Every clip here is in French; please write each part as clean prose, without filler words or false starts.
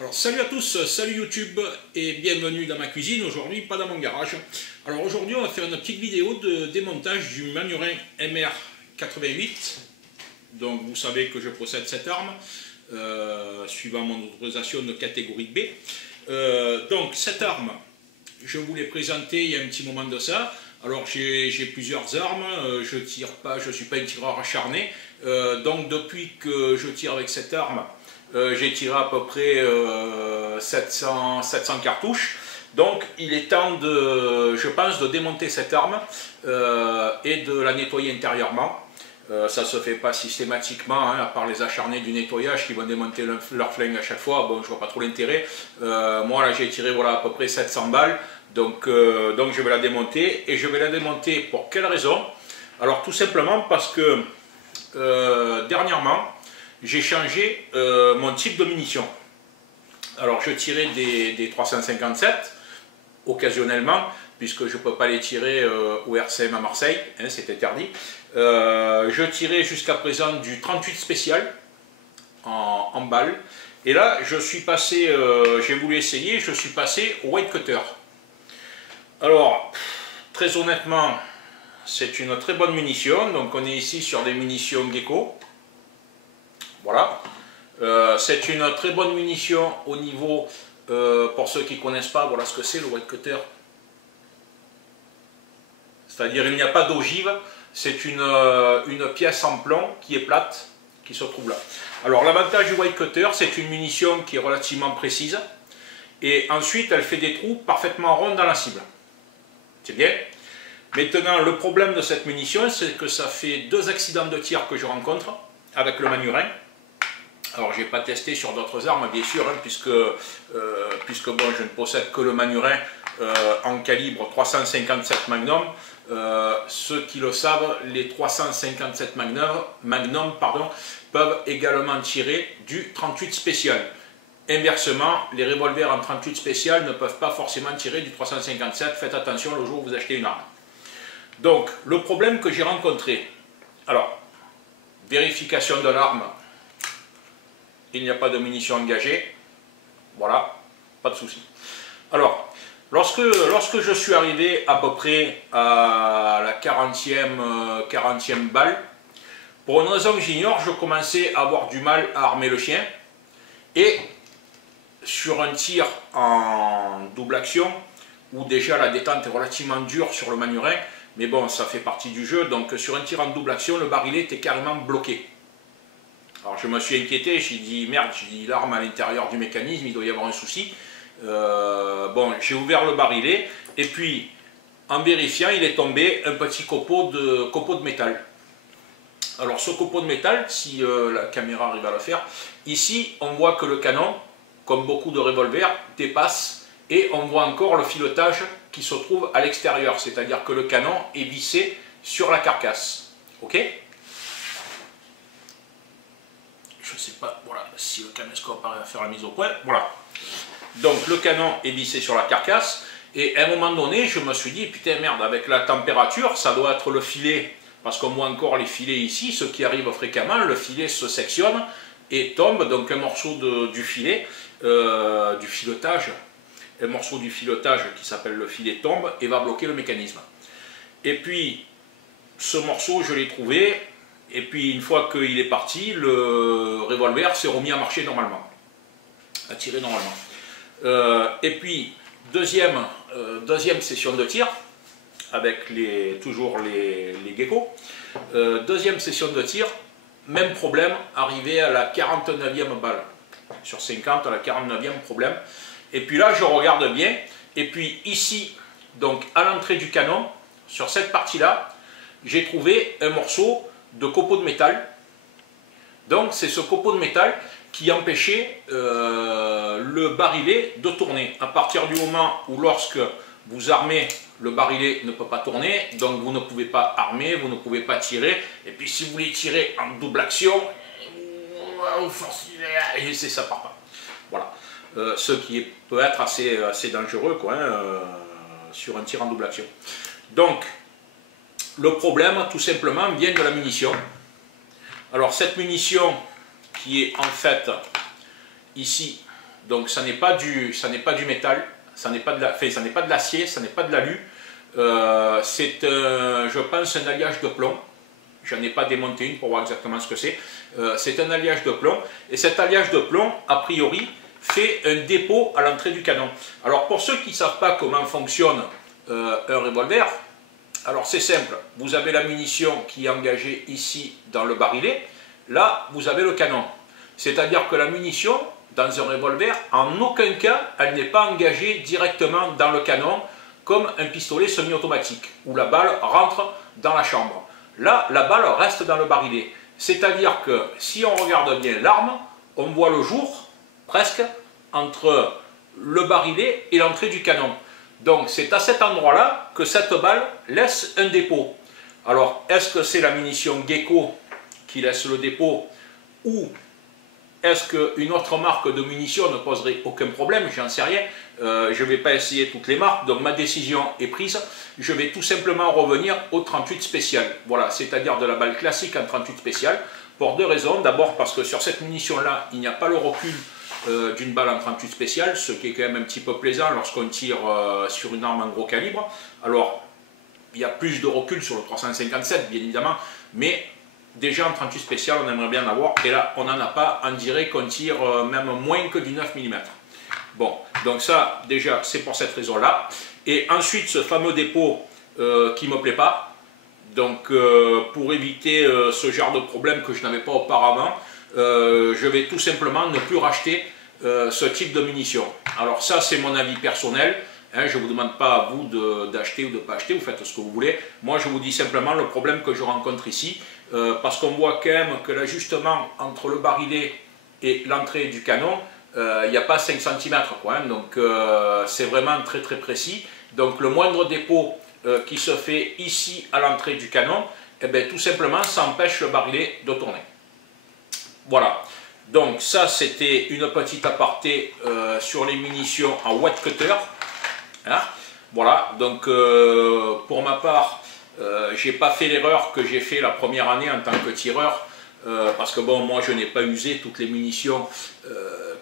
Alors salut à tous, salut YouTube et bienvenue dans ma cuisine, aujourd'hui pas dans mon garage. Alors aujourd'hui on va faire une petite vidéo de démontage du Magnurin MR88. Donc vous savez que je possède cette arme, suivant mon autorisation de catégorie B. Donc cette arme, je vous l'ai présentée il y a un petit moment de ça. Alors j'ai plusieurs armes, je tire pas, je suis pas un tireur acharné. Donc depuis que je tire avec cette arme, j'ai tiré à peu près 700 cartouches. Donc il est temps de, je pense, de démonter cette arme et de la nettoyer intérieurement. Ça ne se fait pas systématiquement, hein, à part les acharnés du nettoyage qui vont démonter leur flingue à chaque fois. Bon, je vois pas trop l'intérêt. Moi là j'ai tiré voilà, à peu près 700 balles. Donc je vais la démonter. Et je vais la démonter pour quelle raison? Alors tout simplement parce que dernièrement, j'ai changé mon type de munition. Alors je tirais des 357 occasionnellement, puisque je ne peux pas les tirer au RCM à Marseille, hein, c'est interdit. Je tirais jusqu'à présent du 38 spécial en balle. Et là je suis passé, j'ai voulu essayer, je suis passé au White Cutter. Alors très honnêtement, c'est une très bonne munition. Donc on est ici sur des munitions Gecko. Voilà, c'est une très bonne munition au niveau, pour ceux qui ne connaissent pas, voilà ce que c'est le White Cutter. C'est-à-dire il n'y a pas d'ogive, c'est une pièce en plomb qui est plate, qui se trouve là. Alors l'avantage du White Cutter, c'est une munition qui est relativement précise, et ensuite elle fait des trous parfaitement ronds dans la cible. C'est bien. Maintenant le problème de cette munition, c'est que ça fait 2 accidents de tir que je rencontre avec le Magnurin. Alors j'ai pas testé sur d'autres armes bien sûr, hein, puisque bon, je ne possède que le Magnurin en calibre 357 Magnum. Ceux qui le savent, les 357 Magnum peuvent également tirer du 38 spécial. Inversement, les revolvers en 38 spécial ne peuvent pas forcément tirer du 357. Faites attention le jour où vous achetez une arme. Donc le problème que j'ai rencontré, alors vérification de l'arme. Il n'y a pas de munitions engagées, voilà, pas de souci. Alors, lorsque je suis arrivé à peu près à la 40e balle, pour une raison que j'ignore, je commençais à avoir du mal à armer le chien. Et sur un tir en double action, où déjà la détente est relativement dure sur le Magnurin, mais bon, ça fait partie du jeu, donc sur un tir en double action, le barillet était carrément bloqué. Alors je me suis inquiété, j'ai dit merde, j'ai dit l'arme à l'intérieur du mécanisme, il doit y avoir un souci. Bon, j'ai ouvert le barillet et puis en vérifiant, il est tombé un petit copeau de métal. Alors ce copeau de métal, si la caméra arrive à le faire, ici on voit que le canon, comme beaucoup de revolvers, dépasse et on voit encore le filetage qui se trouve à l'extérieur, c'est-à-dire que le canon est vissé sur la carcasse. Ok ? Je ne sais pas, voilà, si le caméscope arrive à faire la mise au point, voilà. Donc le canon est vissé sur la carcasse, et à un moment donné, je me suis dit, putain merde, avec la température, ça doit être le filet, parce qu'on voit encore les filets ici, ce qui arrive fréquemment, le filet se sectionne et tombe, donc un morceau du filet, du filetage, un morceau du filetage qui s'appelle le filet tombe, et va bloquer le mécanisme. Et puis, ce morceau, je l'ai trouvé. Et puis une fois qu'il est parti, le revolver s'est remis à marcher normalement, à tirer normalement. Et puis deuxième session de tir, avec toujours les Gecko. Deuxième session de tir, même problème, arrivé à la 49e balle. Sur 50, à la 49e problème. Et puis là, je regarde bien, et puis ici, donc à l'entrée du canon, sur cette partie-là, j'ai trouvé un morceau de copeaux de métal. Donc c'est ce copeau de métal qui empêchait le barillet de tourner. À partir du moment où lorsque vous armez, le barillet ne peut pas tourner, donc vous ne pouvez pas armer, vous ne pouvez pas tirer, et puis si vous voulez tirer en double action, vous forcez, et ça part pas. Voilà. Ce qui peut être assez dangereux quoi, hein, sur un tir en double action. Donc le problème, tout simplement, vient de la munition. Alors, cette munition qui est en fait ici Donc ça n'est pas du métal, ça n'est pas de l'acier, ça n'est pas de l'alu. C'est, je pense, un alliage de plomb. Je n'en ai pas démonté une pour voir exactement ce que c'est. C'est un alliage de plomb. Et cet alliage de plomb, a priori, fait un dépôt à l'entrée du canon. Alors pour ceux qui ne savent pas comment fonctionne un revolver, alors c'est simple. Vous avez la munition qui est engagée ici dans le barillet. Là, vous avez le canon. C'est-à-dire que la munition, dans un revolver, en aucun cas, elle n'est pas engagée directement dans le canon, comme un pistolet semi-automatique, où la balle rentre dans la chambre. Là, la balle reste dans le barillet. C'est-à-dire que si on regarde bien l'arme, on voit le jour, presque, entre le barillet et l'entrée du canon. Donc c'est à cet endroit-là que cette balle laisse un dépôt. Alors, est-ce que c'est la munition Gecko qui laisse le dépôt, ou est-ce qu'une autre marque de munitions ne poserait aucun problème? J'en sais rien. Je ne vais pas essayer toutes les marques, donc ma décision est prise. Je vais tout simplement revenir au 38 spécial. Voilà, c'est-à-dire de la balle classique en 38 spécial, pour deux raisons. D'abord parce que sur cette munition-là, il n'y a pas le recul d'une balle en 38 spécial, ce qui est quand même un petit peu plaisant lorsqu'on tire sur une arme en gros calibre. Alors, il y a plus de recul sur le 357, bien évidemment, mais déjà en 38 spécial, on aimerait bien en avoir, et là, on n'en a pas. On dirait qu'on tire même moins que du 9 mm. Bon, donc ça, déjà, c'est pour cette raison-là. Et ensuite, ce fameux dépôt qui ne me plaît pas. Donc, pour éviter ce genre de problème que je n'avais pas auparavant, je vais tout simplement ne plus racheter ce type de munitions. Alors ça, c'est mon avis personnel. Hein, je ne vous demande pas à vous d'acheter ou de ne pas acheter, vous faites ce que vous voulez. Moi, je vous dis simplement le problème que je rencontre ici, parce qu'on voit quand même que l'ajustement entre le barillet et l'entrée du canon, il n'y a pas 5 cm, quoi, hein, donc c'est vraiment très très précis. Donc le moindre dépôt qui se fait ici à l'entrée du canon, eh bien, tout simplement, ça empêche le barillet de tourner. Voilà, donc ça c'était une petite aparté sur les munitions en wet cutter. Hein, voilà, donc pour ma part, j'ai pas fait l'erreur que j'ai fait la première année en tant que tireur, parce que bon, moi je n'ai pas usé toutes les munitions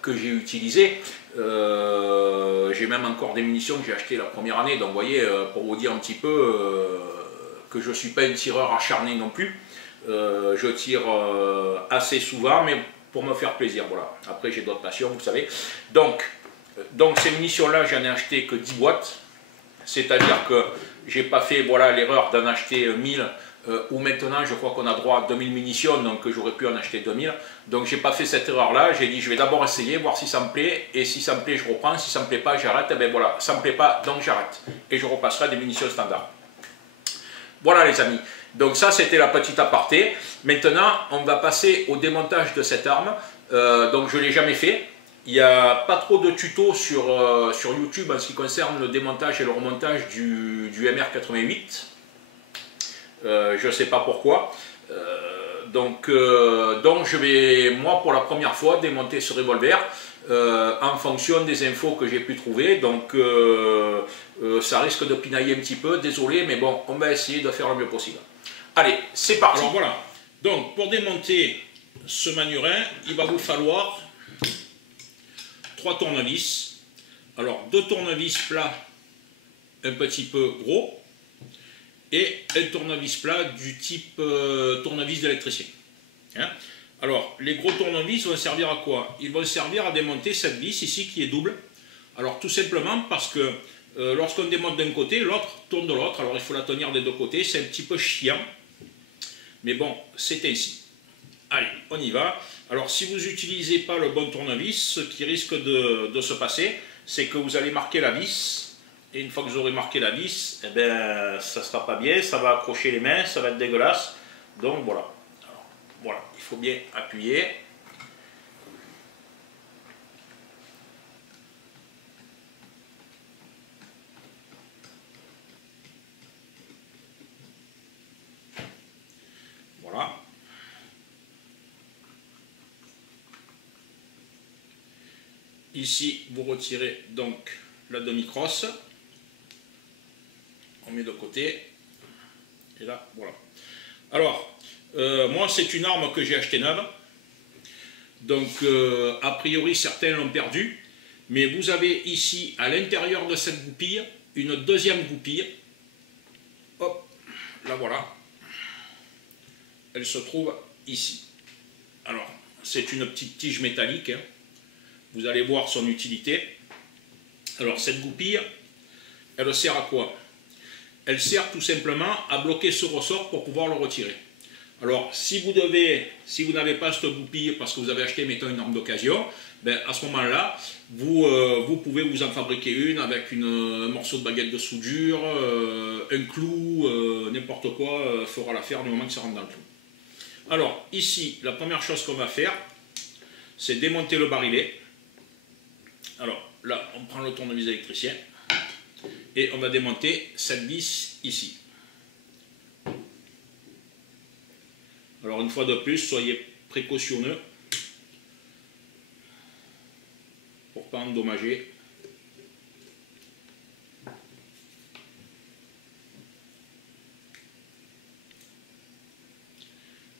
que j'ai utilisées. J'ai même encore des munitions que j'ai achetées la première année, donc vous voyez, pour vous dire un petit peu que je ne suis pas un tireur acharné non plus. Je tire assez souvent, mais pour me faire plaisir, voilà. Après j'ai d'autres passions, vous savez. Donc ces munitions-là, j'en ai acheté que 10 boîtes. C'est-à-dire que j'ai pas fait voilà, l'erreur d'en acheter 1000, ou maintenant je crois qu'on a droit à 2000 munitions, donc j'aurais pu en acheter 2000. Donc j'ai pas fait cette erreur-là, j'ai dit je vais d'abord essayer, voir si ça me plaît, et si ça me plaît je reprends, si ça me plaît pas j'arrête, et bien voilà, ça me plaît pas donc j'arrête. Et je repasserai à des munitions standards. Voilà les amis, donc ça c'était la petite aparté. Maintenant on va passer au démontage de cette arme, donc je ne l'ai jamais fait. Il n'y a pas trop de tutos sur YouTube en ce qui concerne le démontage et le remontage du MR88. Je ne sais pas pourquoi. Donc je vais, moi, pour la première fois, démonter ce revolver en fonction des infos que j'ai pu trouver. Donc ça risque de pinailler un petit peu, désolé, mais bon, on va essayer de faire le mieux possible. Allez, c'est parti. Alors voilà. Donc pour démonter ce manurin, il va vous falloir 3 tournevis. Alors 2 tournevis plats un petit peu gros et un tournevis plat du type tournevis d'électricien. Hein? Alors les gros tournevis vont servir à quoi? Ils vont servir à démonter cette vis ici qui est double. Alors tout simplement parce que lorsqu'on démonte d'un côté, l'autre tourne de l'autre. Alors il faut la tenir des deux côtés, c'est un petit peu chiant. Mais bon, c'est ainsi. Allez, on y va. Alors si vous n'utilisez pas le bon tournevis, ce qui risque de se passer, c'est que vous allez marquer la vis. Et une fois que vous aurez marqué la vis, eh ben, ça ne sera pas bien, ça va accrocher les mains, ça va être dégueulasse. Donc voilà. Alors, voilà, il faut bien appuyer. Voilà. Ici, vous retirez donc la demi-crosse. On met de côté. Et là, voilà. Alors, moi, c'est une arme que j'ai achetée neuve. Donc, a priori, certains l'ont perdue. mais vous avez ici, à l'intérieur de cette goupille, une deuxième goupille. Hop, là voilà. Elle se trouve ici. Alors, c'est une petite tige métallique. Hein. Vous allez voir son utilité. Alors, cette goupille, elle sert à quoi? Elle sert tout simplement à bloquer ce ressort pour pouvoir le retirer. Alors, si vous n'avez pas cette goupille parce que vous avez acheté, mettons, une arme d'occasion, ben, à ce moment-là, vous pouvez vous en fabriquer une avec un morceau de baguette de soudure, un clou, n'importe quoi fera l'affaire du moment que ça rentre dans le clou. Alors, ici, la première chose qu'on va faire, c'est démonter le barillet. Alors, là, on prend le tournevis électricien et on va démonter cette vis ici. Alors une fois de plus, soyez précautionneux pour ne pas endommager.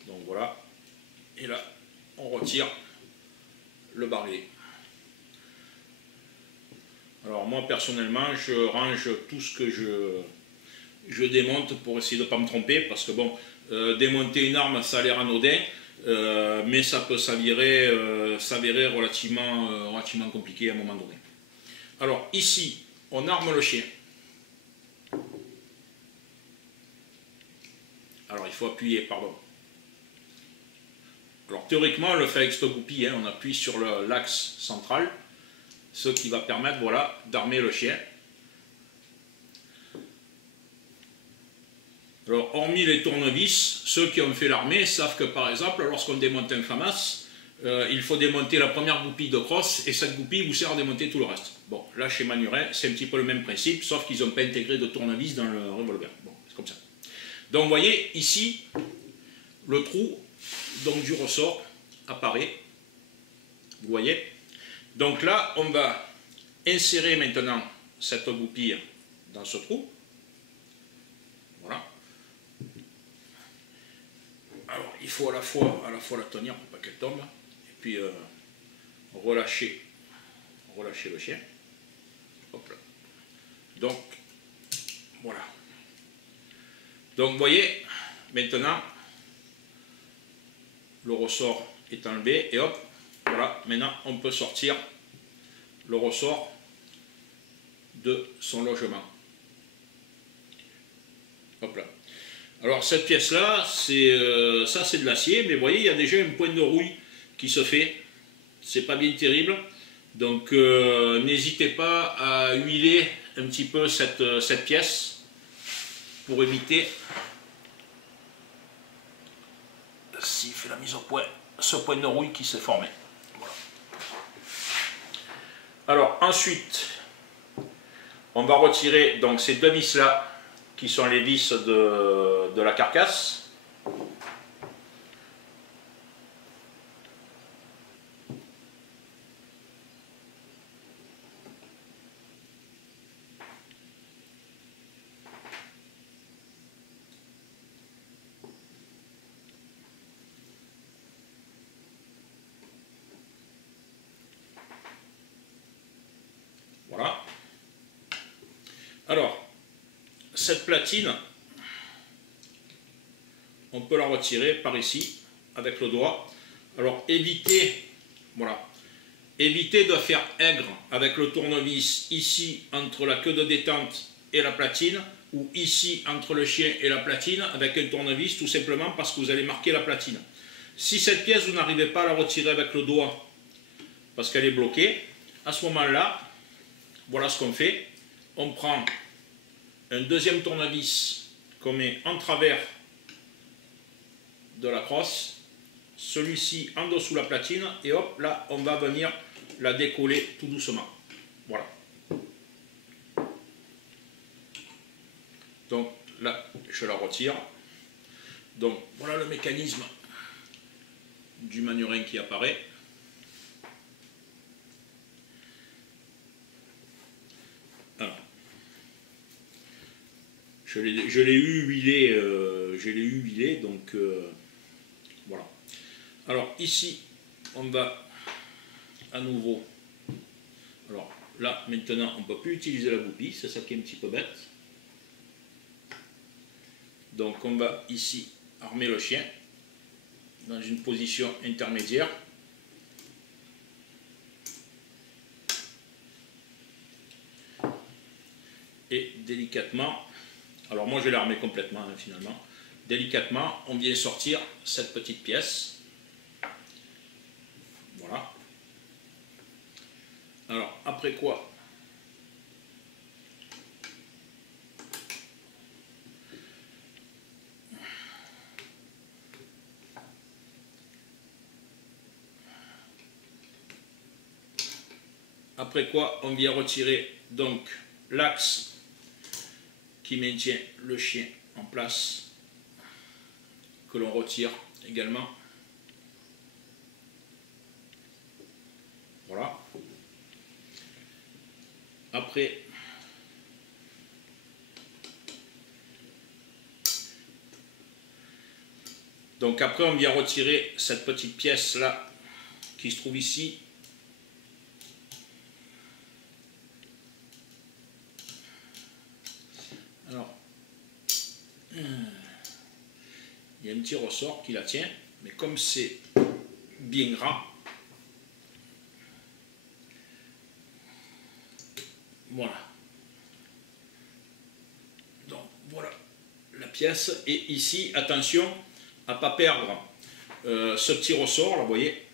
Donc voilà, et là on retire le barillet. Alors moi personnellement, je range tout ce que je démonte pour essayer de ne pas me tromper, parce que bon, démonter une arme, ça a l'air anodin, mais ça peut s'avérer relativement compliqué à un moment donné. Alors ici, on arme le chien. Alors il faut appuyer, pardon. Alors théoriquement, on le fait avec cette goupille, hein, on appuie sur l'axe central, ce qui va permettre, voilà, d'armer le chien. Alors, hormis les tournevis, ceux qui ont fait l'armée savent que, par exemple, lorsqu'on démonte un FAMAS, il faut démonter la première goupille de crosse et cette goupille vous sert à démonter tout le reste. Bon, là, chez Manurin, c'est un petit peu le même principe, sauf qu'ils n'ont pas intégré de tournevis dans le revolver. Bon, c'est comme ça. Donc, vous voyez, ici, le trou donc, du ressort apparaît. Vous voyez? Donc là, on va insérer maintenant cette goupille dans ce trou. Voilà. Alors, il faut à la fois la tenir pour pas qu'elle tombe, et puis relâcher le chien. Hop là. Donc, voilà. Donc, vous voyez, maintenant, le ressort est enlevé, et hop, voilà, maintenant, on peut sortir le ressort de son logement. Hop là. Alors cette pièce-là, ça c'est de l'acier, mais vous voyez, il y a déjà une pointe de rouille qui se fait. C'est pas bien terrible. Donc n'hésitez pas à huiler un petit peu cette pièce pour éviter, s'il fait la mise au point, ce point de rouille qui s'est formé. Voilà. Alors ensuite, on va retirer donc ces deux vis-là, qui sont les vis de la carcasse. Voilà. Alors, cette platine, on peut la retirer par ici, avec le doigt. Alors, évitez de faire aigre avec le tournevis ici, entre la queue de détente et la platine, ou ici, entre le chien et la platine, avec un tournevis, tout simplement parce que vous allez marquer la platine. Si cette pièce, vous n'arrivez pas à la retirer avec le doigt, parce qu'elle est bloquée, à ce moment-là, voilà ce qu'on fait. On prend un deuxième tournevis qu'on met en travers de la crosse, celui-ci en dessous la platine, et hop, là, on va venir la décoller tout doucement. Voilà. Donc là, je la retire. Donc voilà le mécanisme du Manurin qui apparaît. Alors, je l'ai eu huilé, donc voilà. Alors ici, on va à nouveau Alors là, maintenant, on ne peut plus utiliser la goupille, c'est ça qui est un petit peu bête. Donc on va ici armer le chien dans une position intermédiaire. Et délicatement, alors moi je l'ai armé complètement hein, finalement, délicatement on vient sortir cette petite pièce. Voilà. Alors après quoi, on vient retirer donc l'axe qui maintient le chien en place, que l'on retire également. Voilà. Après, donc après on vient retirer cette petite pièce là qui se trouve ici. Alors, il y a un petit ressort qui la tient, mais comme c'est bien gras, voilà. Donc voilà la pièce. Et ici, attention à ne pas perdre ce petit ressort, là, vous voyez,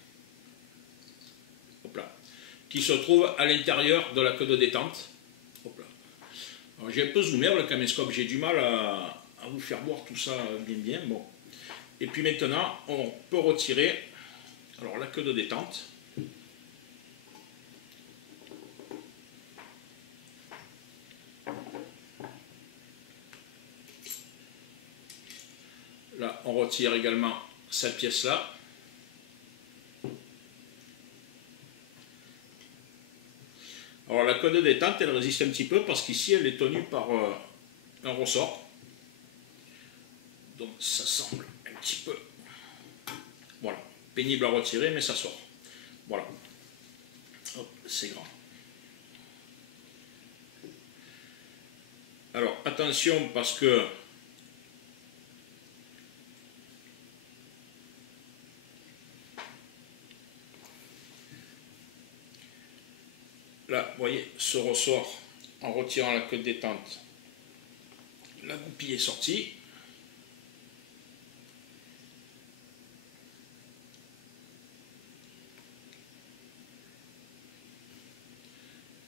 hop là, qui se trouve à l'intérieur de la queue de détente. Hop là. J'ai un peu zoomé avec le caméscope, j'ai du mal à vous faire voir tout ça bien. Bon. Et puis maintenant, on peut retirer alors, la queue de détente. Là, on retire également cette pièce-là. Alors la queue de détente, elle résiste un petit peu parce qu'ici, elle est tenue par un ressort. Donc ça semble un petit peu, voilà, pénible à retirer, mais ça sort. Voilà. C'est grand. Alors attention parce que là, vous voyez, ce ressort, en retirant la queue de détente, la goupille est sortie.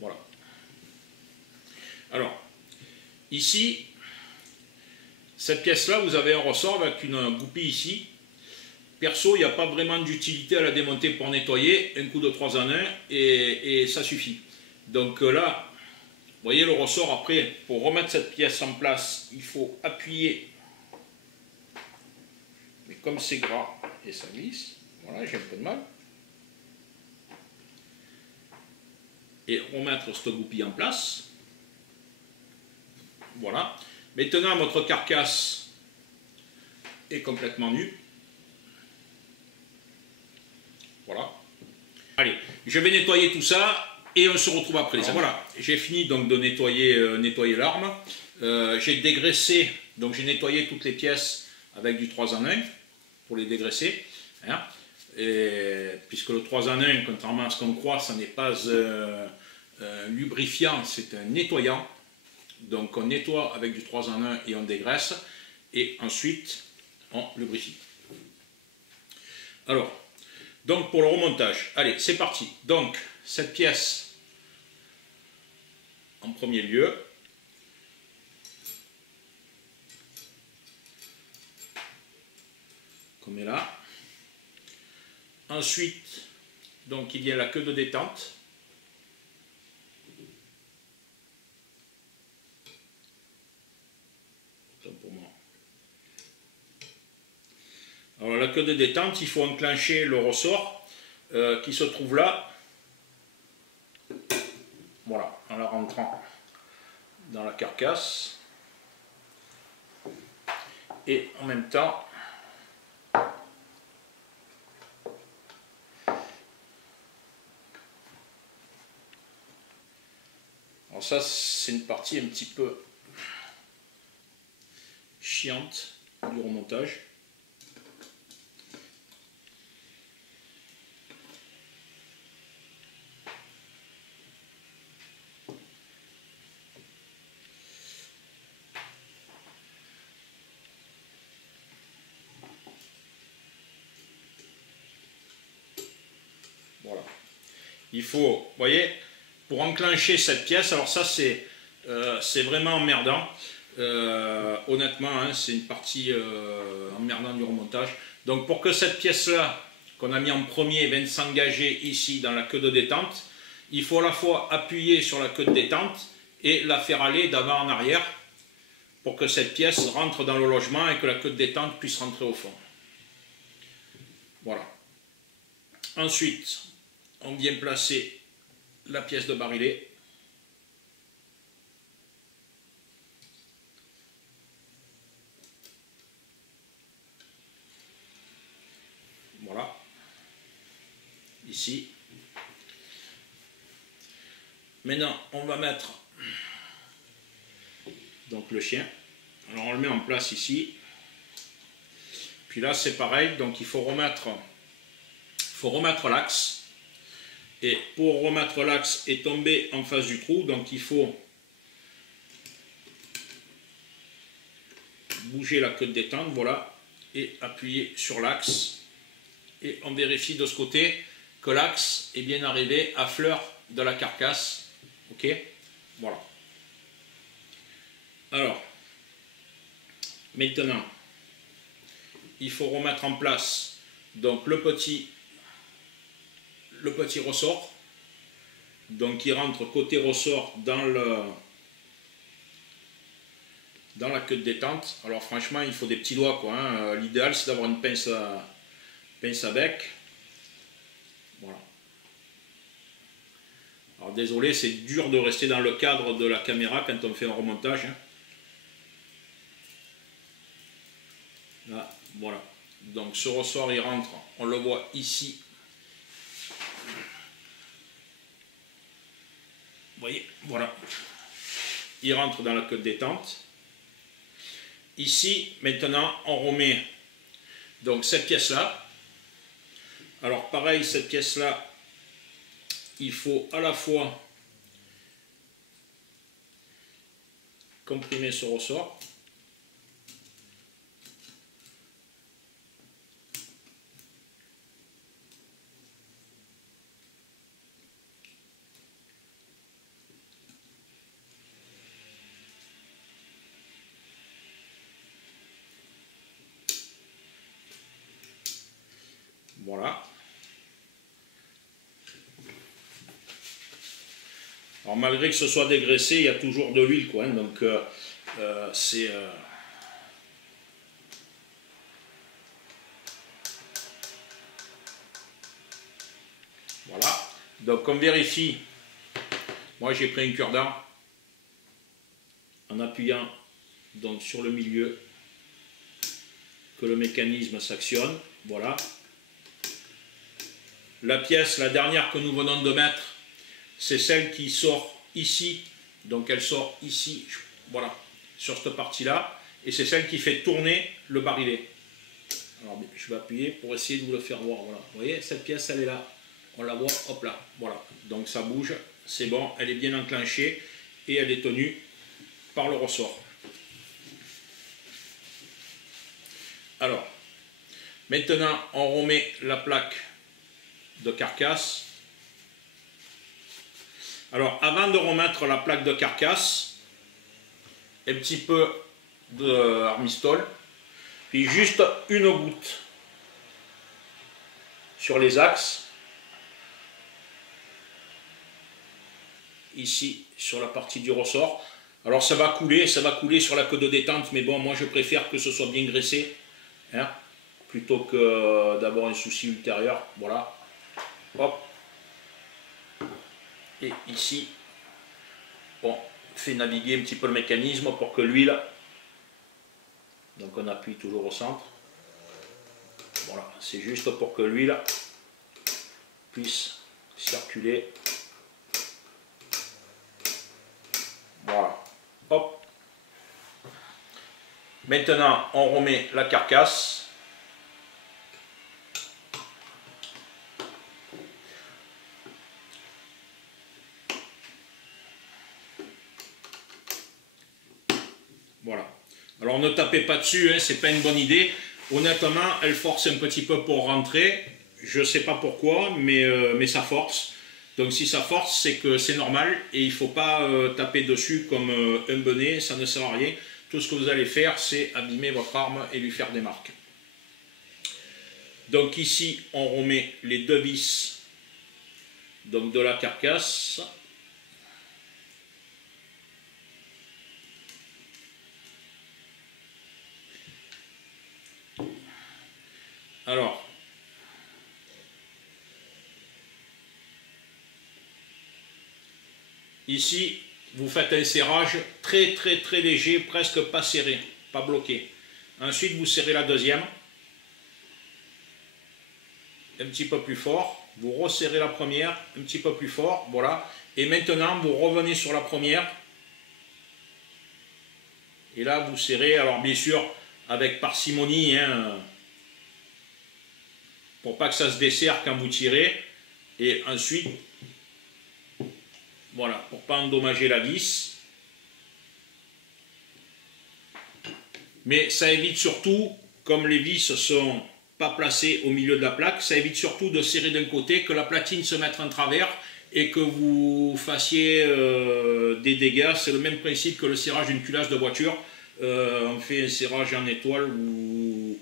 Voilà. Alors, ici, cette pièce-là, vous avez un ressort avec une goupille ici. Perso, il n'y a pas vraiment d'utilité à la démonter pour nettoyer. Un coup de 3 en 1 et ça suffit. Donc là, vous voyez le ressort. Après, pour remettre cette pièce en place, il faut appuyer. Mais comme c'est gras et ça glisse, voilà, j'ai un peu de mal. Et remettre cette goupille en place. Voilà. Maintenant, votre carcasse est complètement nue. Voilà. Allez, je vais nettoyer tout ça et on se retrouve après. Voilà, j'ai fini donc de nettoyer l'arme. J'ai dégraissé, donc j'ai nettoyé toutes les pièces avec du 3 en 1 pour les dégraisser. Hein. Puisque le 3 en 1, contrairement à ce qu'on croit, ça n'est pas un lubrifiant, c'est un nettoyant. Donc on nettoie avec du 3 en 1 et on dégraisse. Et ensuite, on lubrifie. Alors, donc pour le remontage, allez, c'est parti. Donc, cette pièce, en premier lieu, comme est là. Ensuite, donc il y a la queue de détente. Pour moi. Alors la queue de détente, il faut enclencher le ressort qui se trouve là. Voilà, en la rentrant dans la carcasse. Et en même temps, Alors ça, c'est une partie un petit peu chiante du remontage. Voilà. Il faut, vous voyez, pour enclencher cette pièce, alors ça c'est vraiment emmerdant. Honnêtement, hein, c'est une partie emmerdante du remontage. Donc pour que cette pièce-là, qu'on a mis en premier, vienne s'engager ici dans la queue de détente, il faut à la fois appuyer sur la queue de détente et la faire aller d'avant en arrière pour que cette pièce rentre dans le logement et que la queue de détente puisse rentrer au fond. Voilà. Ensuite, on vient placer la pièce de barillet. Voilà. Ici. Maintenant, on va mettre donc le chien. Alors on le met en place ici. Puis là, c'est pareil. Donc il faut remettre l'axe. Et pour remettre l'axe et tomber en face du trou, donc il faut bouger la queue de détente, voilà, et appuyer sur l'axe. Et on vérifie de ce côté que l'axe est bien arrivé à fleur de la carcasse. Ok, voilà. Alors, maintenant, il faut remettre en place donc le petit ressort, donc il rentre côté ressort dans la queue de détente. Alors franchement, il faut des petits doigts, quoi, hein. L'idéal c'est d'avoir une pince à bec. Voilà. Alors désolé, c'est dur de rester dans le cadre de la caméra quand on fait un remontage, hein. Là, voilà. Donc ce ressort il rentre, on le voit ici. Vous voyez, voilà. Il rentre dans la queue de détente. Ici, maintenant, on remet donc cette pièce-là. Alors pareil, cette pièce-là, il faut à la fois comprimer ce ressort. Voilà. Alors malgré que ce soit dégraissé, il y a toujours de l'huile, quoi, hein, donc c'est... Voilà. Donc on vérifie. Moi j'ai pris un cure-dent en appuyant donc sur le milieu que le mécanisme s'actionne. Voilà. La pièce, la dernière que nous venons de mettre, c'est celle qui sort ici. Donc elle sort ici, voilà, sur cette partie-là. Et c'est celle qui fait tourner le barillet. Alors je vais appuyer pour essayer de vous le faire voir. Voilà. Vous voyez, cette pièce, elle est là. On la voit, hop là. Voilà. Donc ça bouge, c'est bon, elle est bien enclenchée et elle est tenue par le ressort. Alors, maintenant, on remet la plaque de carcasse. Alors avant de remettre la plaque de carcasse, un petit peu de armistol, puis juste une goutte sur les axes, ici sur la partie du ressort. Alors ça va couler sur la queue de détente, mais bon, moi je préfère que ce soit bien graissé, hein, plutôt que d'avoir un souci ultérieur. Voilà. Hop. Et ici, on fait naviguer un petit peu le mécanisme pour que l'huile, donc on appuie toujours au centre, voilà, c'est juste pour que l'huile puisse circuler. Voilà. Hop. Maintenant, on remet la carcasse. Voilà. Alors ne tapez pas dessus, hein, c'est pas une bonne idée. Honnêtement, elle force un petit peu pour rentrer. Je ne sais pas pourquoi, mais ça force. Donc si ça force, c'est que c'est normal et il ne faut pas taper dessus comme un bonnet, ça ne sert à rien. Tout ce que vous allez faire, c'est abîmer votre arme et lui faire des marques. Donc ici, on remet les deux vis donc de la carcasse. Alors, ici, vous faites un serrage très léger, presque pas serré, pas bloqué. Ensuite, vous serrez la deuxième. Un petit peu plus fort. Vous resserrez la première, un petit peu plus fort. Voilà. Et maintenant, vous revenez sur la première. Et là, vous serrez, alors bien sûr, avec parcimonie, hein, pour pas que ça se desserre quand vous tirez. Et ensuite, voilà, pour pas endommager la vis. Mais ça évite surtout, comme les vis sont pas placées au milieu de la plaque, ça évite surtout de serrer d'un côté, que la platine se mette en travers et que vous fassiez des dégâts. C'est le même principe que le serrage d'une culasse de voiture. On fait un serrage en étoile ou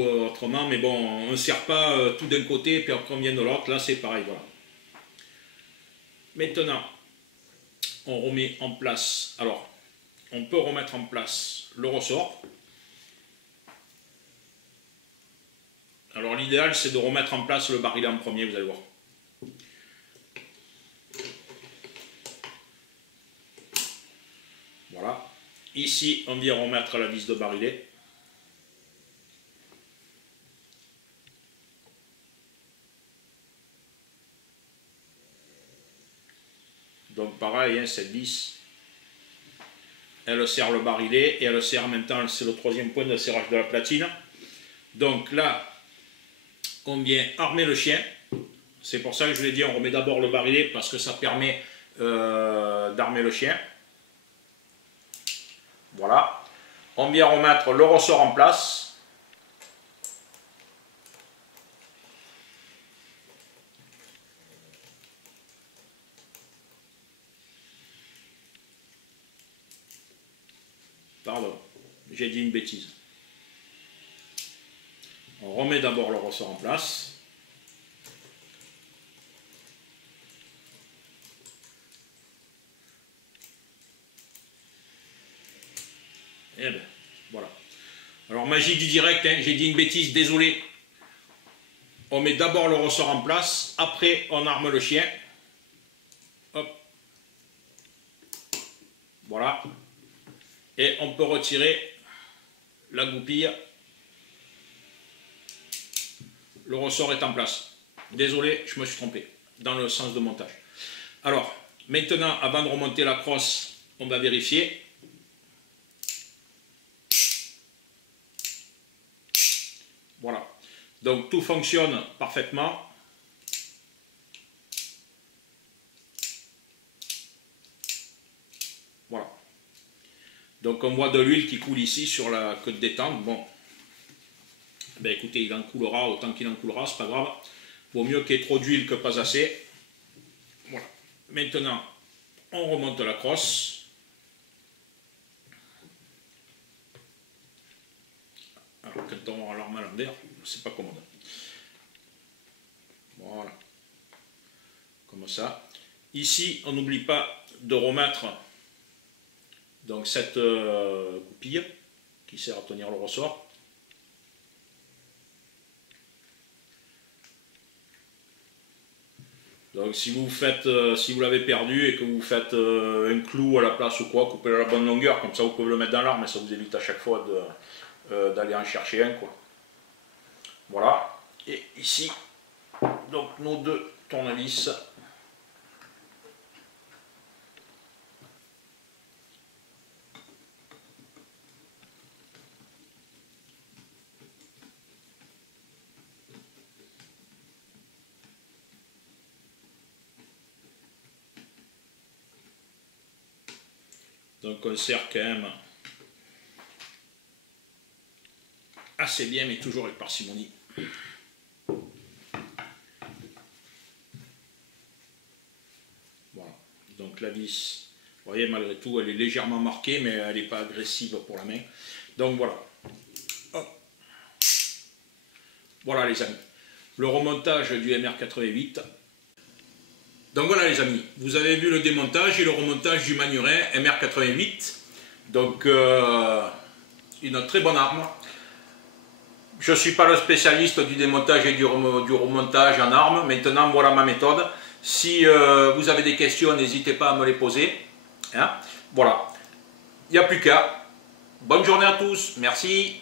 autrement, mais bon, on ne serre pas tout d'un côté puis après on vient de l'autre. Là, c'est pareil, voilà. Maintenant, on remet en place, alors, on peut remettre en place le ressort. Alors l'idéal, c'est de remettre en place le barillet en premier, vous allez voir. Voilà. Ici, on vient remettre la vis de barillet. Donc pareil, hein, cette vis, elle serre le barillet et elle serre en même temps, c'est le troisième point de serrage de la platine. Donc là, on vient armer le chien. C'est pour ça que je l'ai dit, on remet d'abord le barillet parce que ça permet d'armer le chien. Voilà. On vient remettre le ressort en place. Pardon, j'ai dit une bêtise. On remet d'abord le ressort en place. Et bien, voilà. Alors, magie du direct, hein, j'ai dit une bêtise, désolé. On met d'abord le ressort en place, après on arme le chien. Hop. Voilà. Et on peut retirer la goupille. Le ressort est en place. Désolé, je me suis trompé dans le sens de montage. Alors, maintenant, avant de remonter la crosse, on va vérifier. Voilà. Donc, tout fonctionne parfaitement. Voilà. Donc, on voit de l'huile qui coule ici sur la queue de détente. Bon. Ben écoutez, il en coulera autant qu'il en coulera, c'est pas grave. Vaut mieux qu'il y ait trop d'huile que pas assez. Voilà. Maintenant, on remonte la crosse. Alors, quand on aura l'arme à l'envers, c'est pas commode. Voilà. Comme ça. Ici, on n'oublie pas de remettre donc cette goupille qui sert à tenir le ressort. Donc si vous faites, si vous l'avez perdu et que vous faites un clou à la place ou quoi, coupez-le à la bonne longueur, comme ça vous pouvez le mettre dans l'arme et ça vous évite à chaque fois d'aller en chercher un, quoi. Voilà. Et ici, donc nos deux tournevis. Donc on serre quand même assez bien, mais toujours avec parcimonie. Voilà, donc la vis, vous voyez, malgré tout, elle est légèrement marquée, mais elle n'est pas agressive pour la main. Donc voilà. Hop. Voilà les amis, le remontage du MR88. Donc voilà les amis, vous avez vu le démontage et le remontage du Manurin MR88. Donc une très bonne arme. Je ne suis pas le spécialiste du démontage et du remontage en armes. Maintenant voilà ma méthode. Si vous avez des questions, n'hésitez pas à me les poser. Hein, voilà, il n'y a plus qu'à. Bonne journée à tous, merci.